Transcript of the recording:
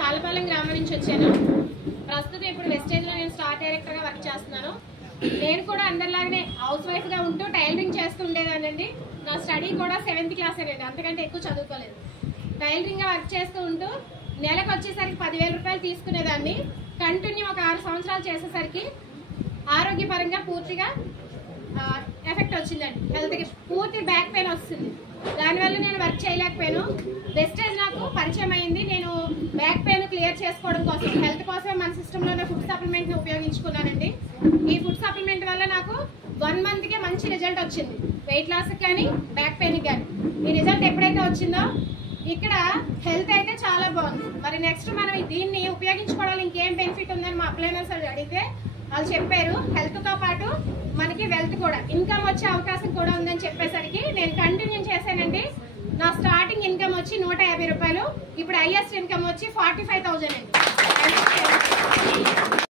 తాళపాలెం గ్రామం నుంచి వచ్చాను. ప్రస్తుతం ఇప్పుడు వెస్టేజ్ లో నేను స్టార్ డైరెక్టర్ గా వర్క్ చేస్తున్నాను. నేను కూడా అందరిలాగానే హౌస్ వైఫ్ గా ఉంటూ టైలరింగ్ చేస్తూ ఉండేదానండి. నా స్టడీ కూడా 7th క్లాస్ అండి, అంతకంటే ఎక్కువ చదువుకోలేదు. టైలరింగ్ గా వర్క్ చేస్తూ ఉంటూ నెలకు వచ్చేసరికి 10,000 రూపాయలు తీసుకునేదాన్ని. కంటిన్యూ ఒక 6 సంవత్సరాలు చేసేసరికి ఆరోగ్యపరంగా పూర్తిగా ఎఫెక్ట్ వచ్చిందండి. హెల్త్కి పూర్తి బ్యాక్ పెయిన్ వస్తుంది. దానివల్ల నేను వర్క్ చేయలేకపోయాను. వెస్టేజ్ నాకు పరిచయం అయింది. నేను బ్యాక్ పెయిన్ క్లియర్ చేసుకోవడం కోసం, హెల్త్ కోసం మన సిస్టంలోనే ఫుడ్ సప్లిమెంట్ ని ఉపయోగించుకున్నానండి. ఈ ఫుడ్ సప్లిమెంట్ వల్ల నాకు 1 month కే మంచి రిజల్ట్ వచ్చింది. వెయిట్ లాస్ కానీ బ్యాక్ పెయిన్ కానీ ఈ రిజల్ట్ ఎప్పుడైతే వచ్చిందో ఇక్కడ హెల్త్ అయితే చాలా బాగుంది. మరి నెక్స్ట్ మనం దీన్ని ఉపయోగించుకోవడానికి ఇంకేం బెనిఫిట్ ఉందని మా అప్లైనర్స్ అడిగితే వాళ్ళు చెప్పారు, హెల్త్ తో పాటు మనకి వెల్త్ కూడా, ఇన్కమ్ వచ్చే అవకాశం కూడా ఉందని చెప్పేసరికి నేను కంటిన్యూ చేశానండి. నా స్టార్టింగ్ ఇన్కమ్ వచ్చి 150 రూపాయలు, ఇప్పుడు హైయెస్ట్ ఇన్కమ్ వచ్చి 45,000 అండి.